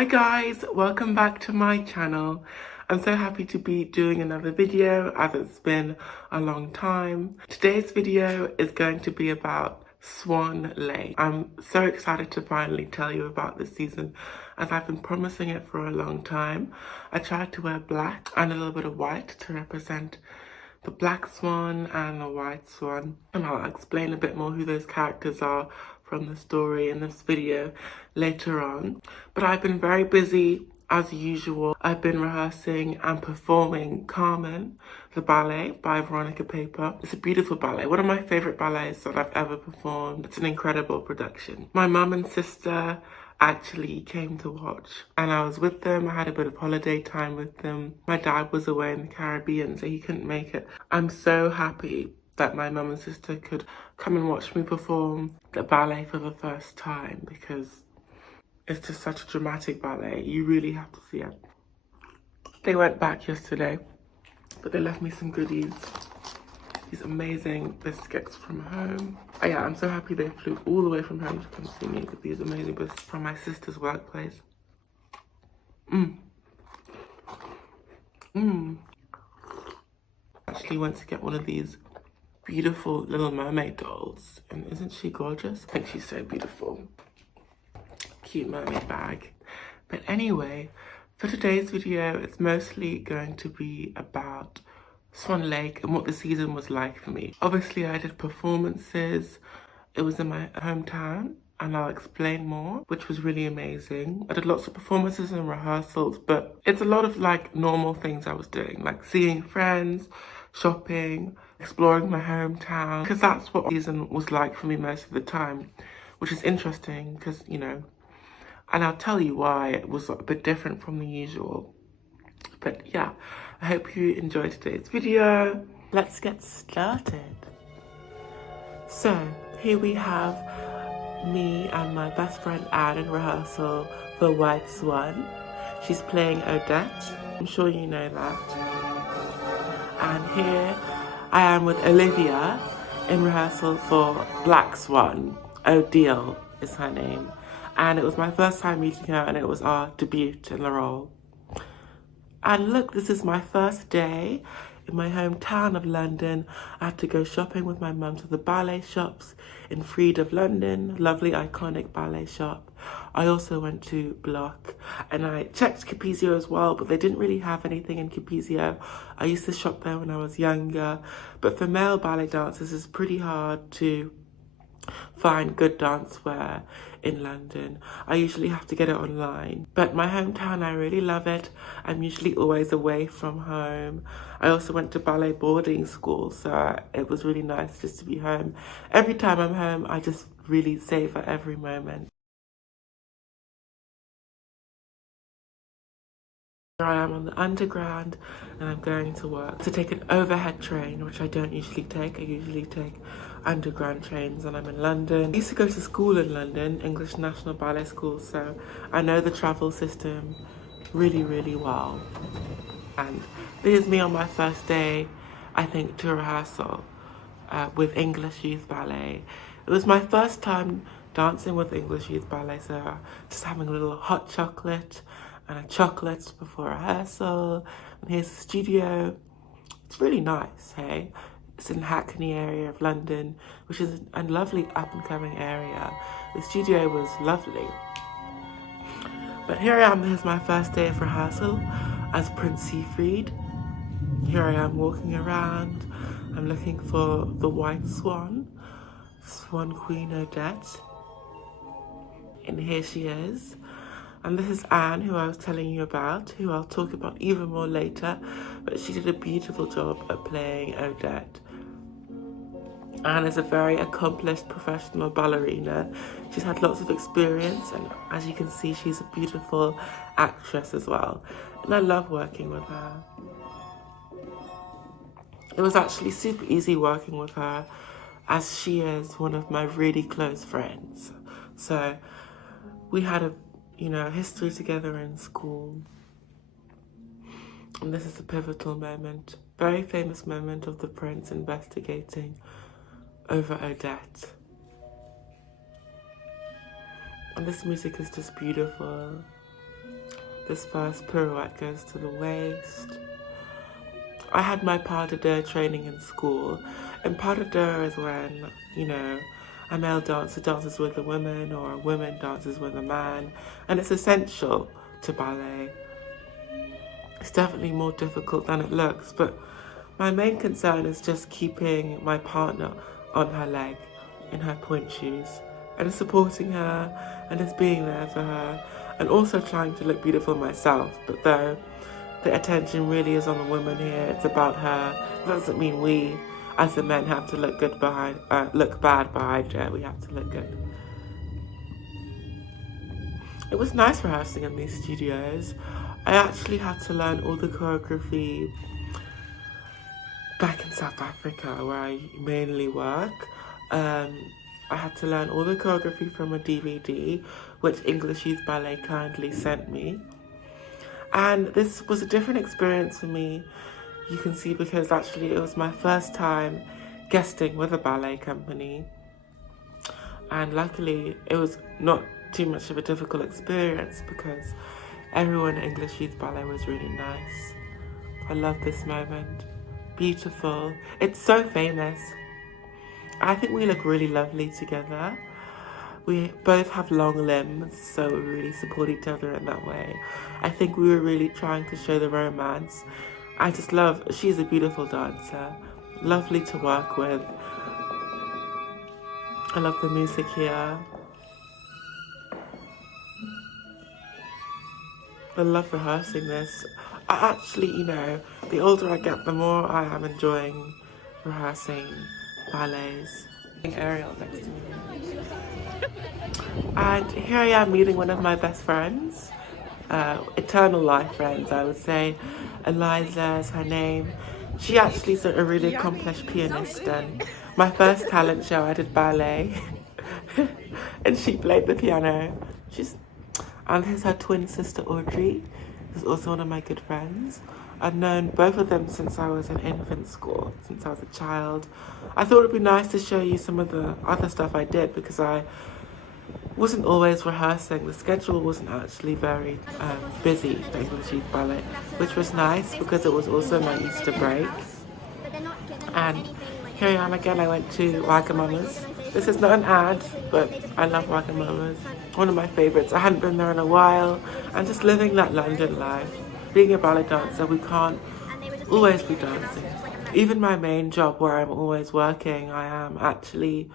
Hi guys, welcome back to my channel. I'm so happy to be doing another video as it's been a long time. Today's video is going to be about Swan Lake. I'm so excited to finally tell you about this season as I've been promising it for a long time. I tried to wear black and a little bit of white to represent the black swan and the white swan, and I'll explain a bit more who those characters are from the story in this video later on. But I've been very busy as usual. I've been rehearsing and performing Carmen, the ballet by Veronica Paper. It's a beautiful ballet, one of my favorite ballets that I've ever performed. It's an incredible production. My mum and sister actually came to watch and I was with them. I had a bit of holiday time with them. My dad was away in the Caribbean, so he couldn't make it. I'm so happy that my mum and sister could come and watch me perform the ballet for the first time, because it's just such a dramatic ballet. You really have to see it. They went back yesterday, but they left me some goodies. These amazing biscuits from home. Oh yeah, I'm so happy they flew all the way from home to come see me with these amazing biscuits from my sister's workplace. Actually went to get one of these beautiful Little Mermaid dolls, and isn't she gorgeous? I think she's so beautiful. Cute mermaid bag. But anyway, for today's video, it's mostly going to be about Swan Lake and what the season was like for me. Obviously, I did performances. It was in my hometown, and I'll explain more, which was really amazing. I did lots of performances and rehearsals, but it's a lot of like normal things I was doing, like seeing friends, shopping, exploring my hometown, because that's what the season was like for me most of the time, which is interesting because, you know, and I'll tell you why it was a bit different from the usual. But yeah, I hope you enjoyed today's video. Let's get started. So here we have me and my best friend Anne in rehearsal for White Swan. She's playing Odette. I'm sure you know that. And here I am with Olivia in rehearsal for Black Swan. Odile is her name. And it was my first time meeting her, and it was our debut in the role. And look, this is my first day in my hometown of London. I had to go shopping with my mum to the ballet shops in Freed of London, lovely iconic ballet shop. I also went to Block, and I checked Capezio as well, but they didn't really have anything in Capezio. I used to shop there when I was younger, but for male ballet dancers it's pretty hard to find good dancewear in London. I usually have to get it online, but my hometown, I really love it. I'm usually always away from home. I also went to ballet boarding school, so it was really nice just to be home. Every time I'm home, I just really savor every moment. Here I am on the underground, and I'm going to work to take an overhead train, which I don't usually take. I usually take underground trains, and I'm in London. I used to go to school in London, English National Ballet School, so I know the travel system really, really well. And this is me on my first day, I think, to rehearsal with English Youth Ballet. It was my first time dancing with English Youth Ballet, so just having a little hot chocolate and a chocolate before rehearsal. And here's the studio. It's really nice, hey? It's in Hackney area of London, which is a lovely up-and-coming area. The studio was lovely. But here I am, here's my first day of rehearsal as Prince Siegfried. Here I am walking around. I'm looking for the white swan, Swan Queen Odette. And here she is. And this is Anne, who I was telling you about, who I'll talk about even more later, but she did a beautiful job at playing Odette. Anne is a very accomplished professional ballerina. She's had lots of experience, and as you can see, she's a beautiful actress as well. And I love working with her. It was actually super easy working with her, as she is one of my really close friends. So we had a history together in school. And this is a pivotal moment, very famous moment of the prince investigating over Odette. And this music is just beautiful. This first pirouette goes to the waist. I had my pas de deux training in school, and pas de deux is when, you know, a male dancer dances with a woman or a woman dances with a man, and it's essential to ballet. It's definitely more difficult than it looks, but my main concern is just keeping my partner on her leg in her point shoes and supporting her and just being there for her, and also trying to look beautiful myself. But though the attention really is on the woman here, it's about her. It doesn't mean we as the men have to look good behind, look bad behind her. We have to look good. It was nice rehearsing in these studios. I actually had to learn all the choreography back in South Africa, where I mainly work. I had to learn all the choreography from a DVD, which English Youth Ballet kindly sent me. And this was a different experience for me, you can see, because actually it was my first time guesting with a ballet company. And luckily it was not too much of a difficult experience because everyone at English Youth Ballet was really nice. I love this moment. Beautiful. It's so famous. I think we look really lovely together. We both have long limbs, so we really support each other in that way. I think we were really trying to show the romance. I just love, she's a beautiful dancer. Lovely to work with. I love the music here. I love rehearsing this. I actually, you know, the older I get, the more I am enjoying rehearsing ballets. Ariel next to me. And here I am meeting one of my best friends. Eternal life friends, I would say. Eliza is her name. She actually is a really accomplished pianist, and my first talent show I did ballet and she played the piano. And here's her twin sister Audrey, who's also one of my good friends. I've known both of them since I was in infant school, since I was a child. I thought it'd be nice to show you some of the other stuff I did because I wasn't always rehearsing. The schedule wasn't actually very busy for English Youth Ballet, which was nice because it was also my Easter break. And here I am again. I went to Wagamama's. This is not an ad, but I love Wagamama's. One of my favourites. I hadn't been there in a while, and just living that London life. Being a ballet dancer, we can't always be dancing. Even my main job where I'm always working, I am actually,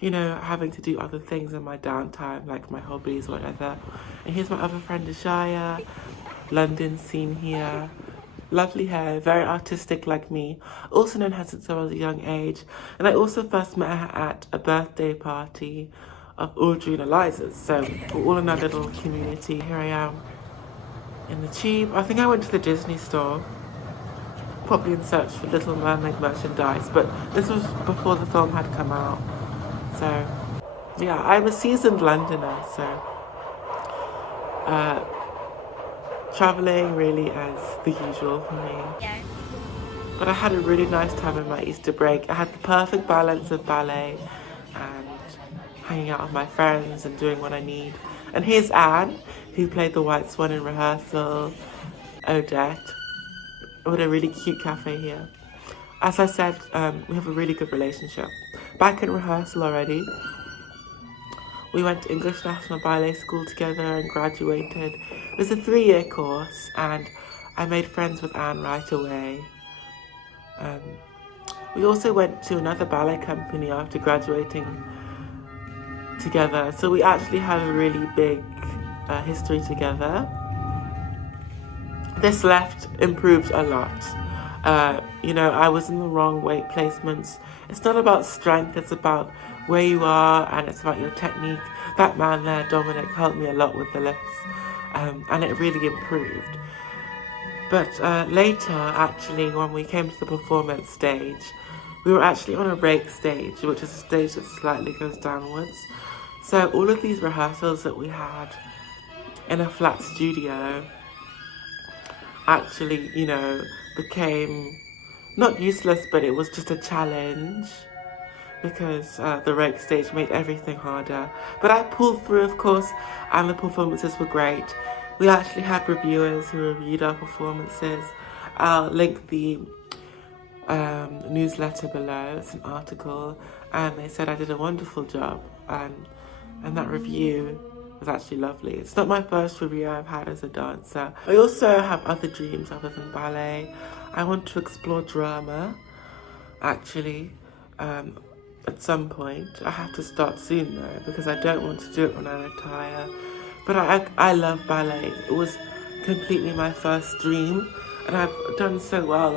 you know, having to do other things in my downtime, like my hobbies, whatever. And here's my other friend, Ashaya. London scene here. Lovely hair, very artistic like me. Also known her since I was a young age. And I also first met her at a birthday party of Audrey and Eliza's. So we're all in our little community. Here I am in the tube. I think I went to the Disney store, probably in search for Little Mermaid merchandise, but this was before the film had come out. So yeah, I'm a seasoned Londoner, so traveling really is the usual for me. But I had a really nice time in my Easter break. I had the perfect balance of ballet and hanging out with my friends and doing what I need. And here's Anne, who played the White Swan in Rehearsal, Odette. What a really cute cafe here. As I said, we have a really good relationship. Back in Rehearsal already. We went to English National Ballet School together and graduated. It was a 3-year course, and I made friends with Anne right away. We also went to another ballet company after graduating together, so we actually have a really big history together. This left improved a lot. You know, I was in the wrong weight placements. It's not about strength, it's about where you are, and it's about your technique. That man there, Dominic, helped me a lot with the lifts, and it really improved. But later, actually, when we came to the performance stage, we were actually on a rake stage, which is a stage that slightly goes downwards. So all of these rehearsals that we had in a flat studio actually, you know, became not useless, but it was just a challenge because the rake stage made everything harder. But I pulled through, of course, and the performances were great. We actually had reviewers who reviewed our performances. I'll link the newsletter below. It's an article, and they said I did a wonderful job, and that review was actually lovely. It's not my first review I've had as a dancer. I also have other dreams other than ballet. I want to explore drama, actually, at some point. I have to start soon though, because I don't want to do it when I retire. But I love ballet. It was completely my first dream, and I've done so well.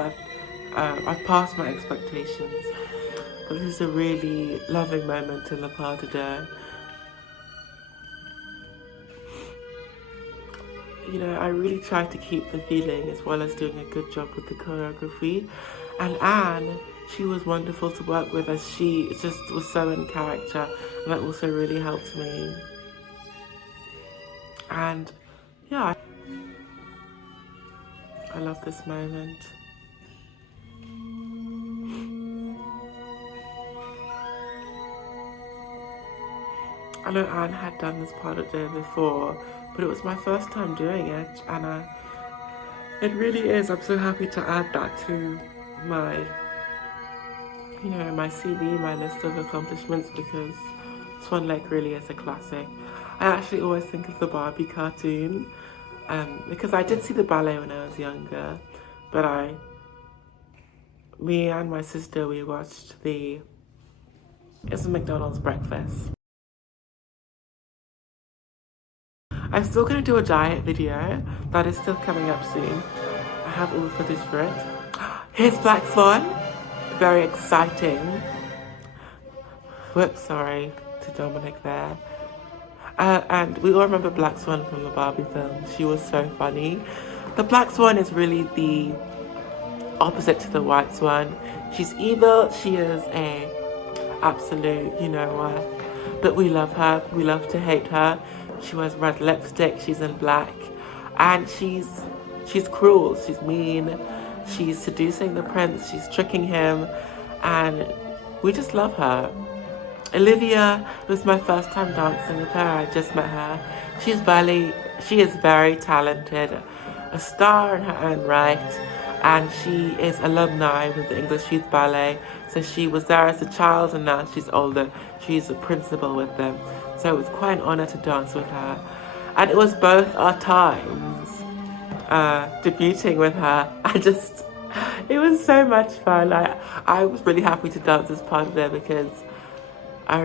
I've passed my expectations. But this is a really loving moment in the pas de deux. You know, I really tried to keep the feeling as well as doing a good job with the choreography. And Anne, she was wonderful to work with, as she just was so in character, and that also really helped me. And yeah, I love this moment. I know Anne had done this pas de deux before, but it was my first time doing it, and it really is. I'm so happy to add that to my, you know, my CV, my list of accomplishments, because Swan Lake really is a classic. I actually always think of the Barbie cartoon, because I did see the ballet when I was younger, but me and my sister, we watched it's a McDonald's breakfast. I'm still going to do a diet video that is still coming up soon. I have all the footage for it. Here's Black Swan. Very exciting. Whoops, sorry to Dominic there. And we all remember Black Swan from the Barbie film. She was so funny. The Black Swan is really the opposite to the White Swan. She's evil. She is a absolute, you know, but we love her. We love to hate her. She wears red lipstick. She's in black, and she's cruel. She's mean. She's seducing the prince. She's tricking him, and we just love her. Olivia, it was my first time dancing with her. I just met her. She is very talented, a star in her own right, and she is alumni with the English Youth Ballet. So she was there as a child, and now she's older. She's a principal with them. So it was quite an honor to dance with her. And it was both our times debuting with her. It was so much fun. I was really happy to dance as part of it, because I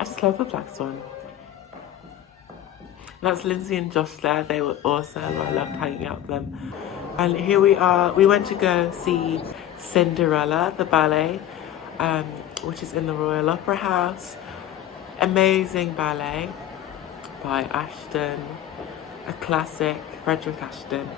just love the Black Swan. That's Lindsay and Josh there. They were awesome. I loved hanging out with them. And here we are. We went to go see Cinderella, the ballet, which is in the Royal Opera House. Amazing ballet by Ashton, a classic, Frederick Ashton.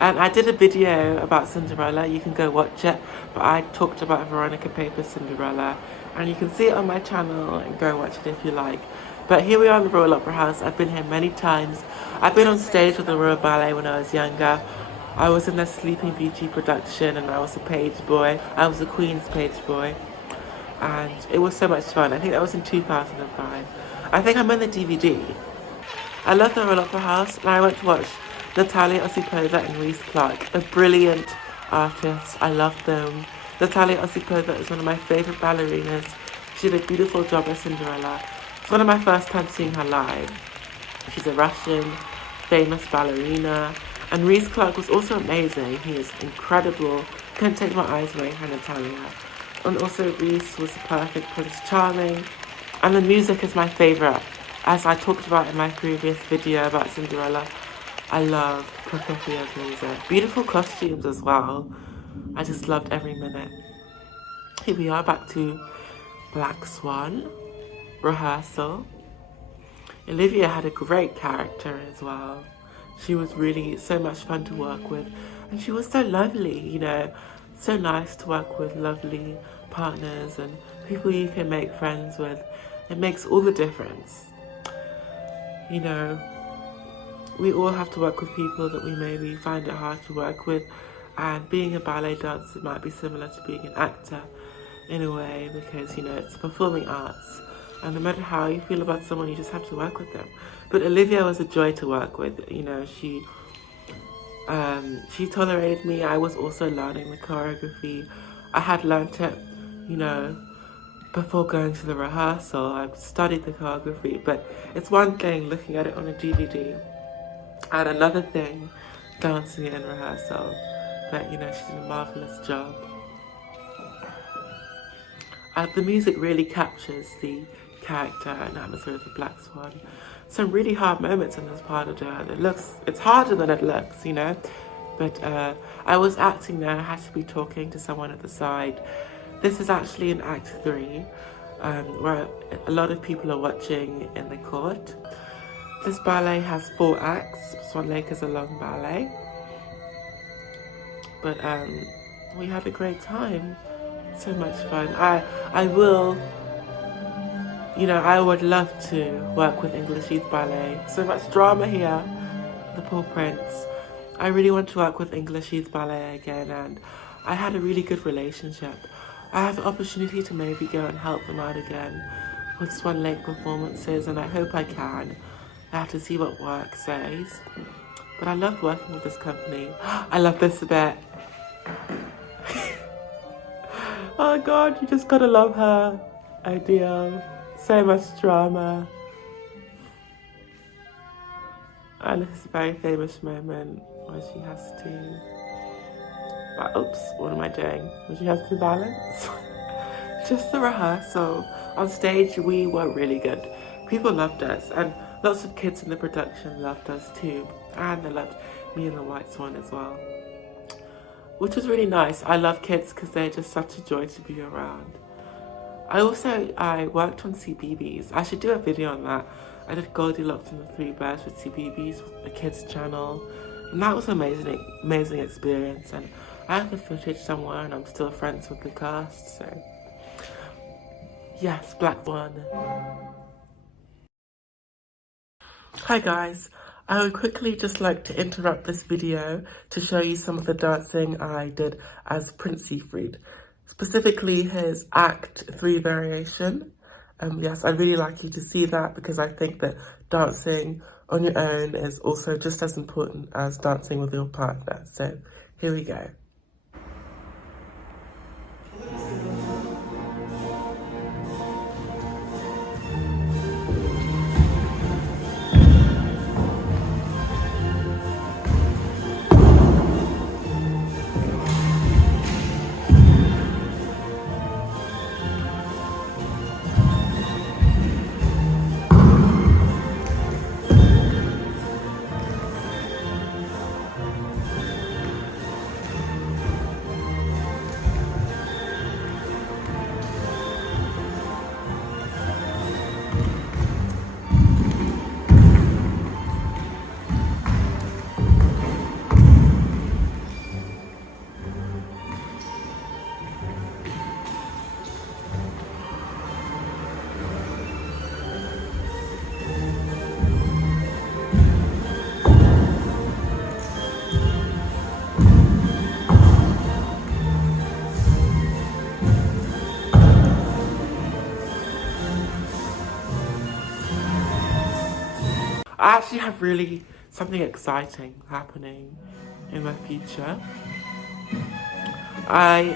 And I did a video about Cinderella. You can go watch it, but I talked about Veronica Paper's Cinderella, and you can see it on my channel and go watch it if you like. But here we are in the Royal Opera House. I've been here many times. I've been on stage with the Royal Ballet when I was younger. I was in the Sleeping Beauty production, and I was a page boy. I was the Queen's page boy, and it was so much fun. I think that was in 2005. I think I'm in the DVD. I love the Royal Opera House, and I went to watch Natalia Osipowa and Reese Clark, a brilliant artist. I love them. Natalia Osipowa is one of my favorite ballerinas. She did a beautiful job as Cinderella. It's one of my first times seeing her live. She's a Russian, famous ballerina. And Reese Clark was also amazing. He is incredible. Couldn't take my eyes away from Natalia. And also Reese was the perfect Prince Charming. And the music is my favourite. As I talked about in my previous video about Cinderella, I love Prokofiev's music. Beautiful costumes as well. I just loved every minute. Here we are back to Black Swan, Rehearsal. Olivia had a great character as well. She was really so much fun to work with, and she was so lovely, you know, so nice to work with lovely partners and people you can make friends with. It makes all the difference. You know, we all have to work with people that we maybe find it hard to work with, and being a ballet dancer might be similar to being an actor in a way, because, you know, it's performing arts And no matter how you feel about someone, you just have to work with them. But Olivia was a joy to work with. You know, she tolerated me. I was also learning the choreography. I had learnt it, you know, before going to the rehearsal. I studied the choreography, but it's one thing looking at it on a DVD and another thing dancing in rehearsal. But, you know, she did a marvellous job. The music really captures the character and atmosphere of the Black Swan. Some really hard moments in this part of it. It's harder than it looks, you know. But I was acting there, I had to be talking to someone at the side. This is actually in Act 3, where a lot of people are watching in the court. This ballet has 4 acts. Swan Lake is a long ballet. But we had a great time. So much fun. I will, you know, I would love to work with English Youth Ballet. So much drama here. The poor prince. I really want to work with English Youth Ballet again, and I had a really good relationship. I have the opportunity to maybe go and help them out again with Swan Lake performances, and I hope I can. I have to see what work says. But I love working with this company. I love this a bit. Oh God, you just gotta love her. Ideal. So much drama. And this is a very famous moment where she has to... oops, what am I doing? Where she has to balance. Just the rehearsal. On stage, we were really good. People loved us, and lots of kids in the production loved us too. And they loved me and the White Swan as well, which was really nice. I love kids because they're just such a joy to be around. I worked on CBBS. I should do a video on that. I did Goldilocks and the 3 Bears with CBBS, a kids channel, and that was an amazing experience. And I have the footage somewhere, and I'm still friends with the cast. So yes, Black Swan. Hi guys. I would quickly just like to interrupt this video to show you some of the dancing I did as Prince Siegfried, specifically his Act 3 variation. Yes, I'd really like you to see that because I think that dancing on your own is also just as important as dancing with your partner. So here we go. I actually have really something exciting happening in my future. I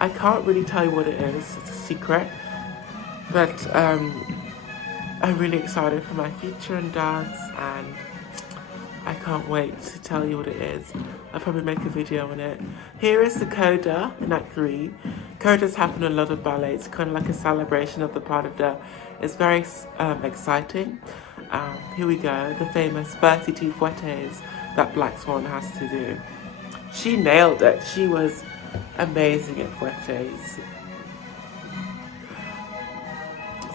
can't really tell you what it is, it's a secret, but I'm really excited for my future in dance, and I can't wait to tell you what it is. I'll probably make a video on it. Here is the coda in Act 3. Codas happen in a lot of ballets, kind of like a celebration of the part of the... It's very exciting. Here we go, the famous 32 fouettes that Black Swan has to do. She nailed it. She was amazing at fouettes.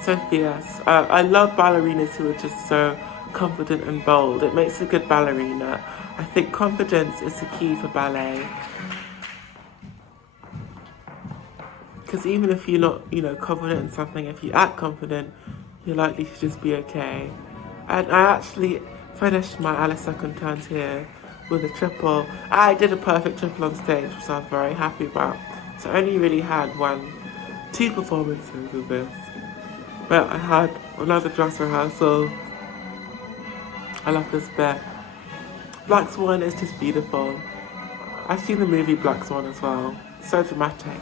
So fierce. I love ballerinas who are just so confident and bold. It makes a good ballerina. I think confidence is the key for ballet. Because even if you're not, you know, confident in something, if you act confident, you're likely to just be okay. And I actually finished my Alice second turns here with a triple. I did a perfect triple on stage, which I was very happy about. So I only really had 2 performances of this. But I had another dress rehearsal. I love this bit. Black Swan is just beautiful. I've seen the movie Black Swan as well. So dramatic.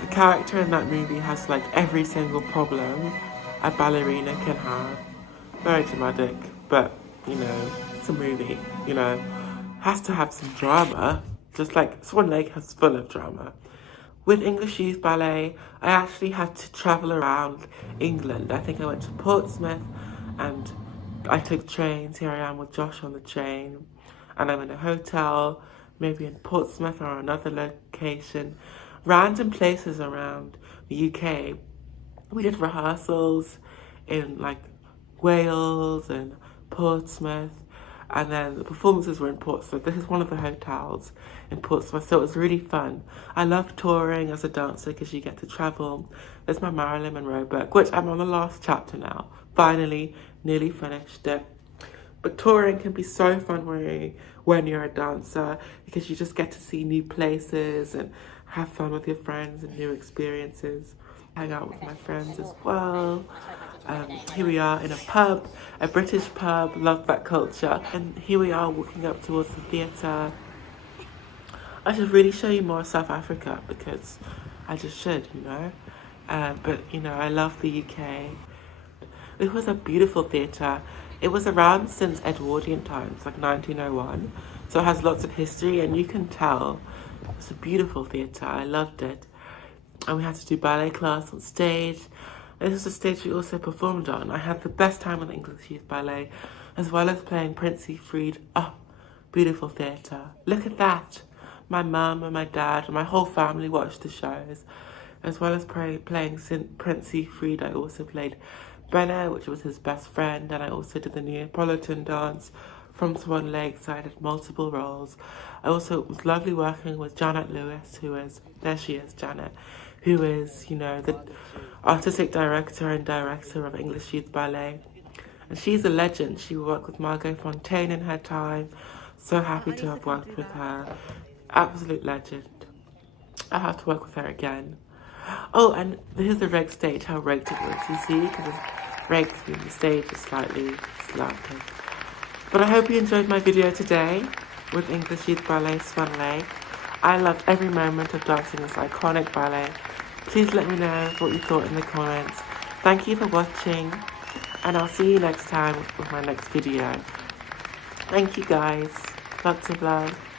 The character in that movie has like every single problem a ballerina can have. Very dramatic, but you know, it's a movie, you know. Has to have some drama. Just like Swan Lake has full of drama. With English Youth Ballet, I actually had to travel around England. I think I went to Portsmouth and I took trains. Here I am with Josh on the train. And I'm in a hotel, maybe in Portsmouth or another location. Random places around the UK. We did rehearsals in like Wales and Portsmouth, and then the performances were in Portsmouth. This is one of the hotels in Portsmouth, so it was really fun. I love touring as a dancer because you get to travel. There's my Marilyn Monroe book, which I'm on the last chapter now. Finally, nearly finished it. But touring can be so fun when you're a dancer because you just get to see new places and have fun with your friends and new experiences. Hang out with my friends as well. Here we are in a pub, a British pub, love that culture. And here we are walking up towards the theatre. I should really show you more of South Africa because I just should, you know. But, you know, I love the UK. It was a beautiful theatre. It was around since Edwardian times, like 1901. So it has lots of history and you can tell. It's a beautiful theatre. I loved it. And we had to do ballet class on stage. This is the stage we also performed on. I had the best time with English Youth Ballet, as well as playing Prince Siegfried. Oh, beautiful theatre. Look at that. My mum and my dad and my whole family watched the shows. As well as playing Prince Siegfried, I also played Benno, which was his best friend, and I also did the Neapolitan dance from Swan Lake, so I did multiple roles. I also, it was lovely working with Janet Lewis, who is, there she is, Janet, who is, you know, the artistic director and director of English Youth Ballet. And she's a legend. She worked with Margot Fontaine in her time. So happy to have worked with her. Absolute legend. I have to work with her again. Oh, and here's the reg stage, how rigged it looks, you see? Because it's rigged and the stage is slightly slanted. But I hope you enjoyed my video today with English Youth Ballet Swan Lake. I loved every moment of dancing this iconic ballet. Please let me know what you thought in the comments. Thank you for watching, and I'll see you next time with my next video. Thank you guys. Lots of love.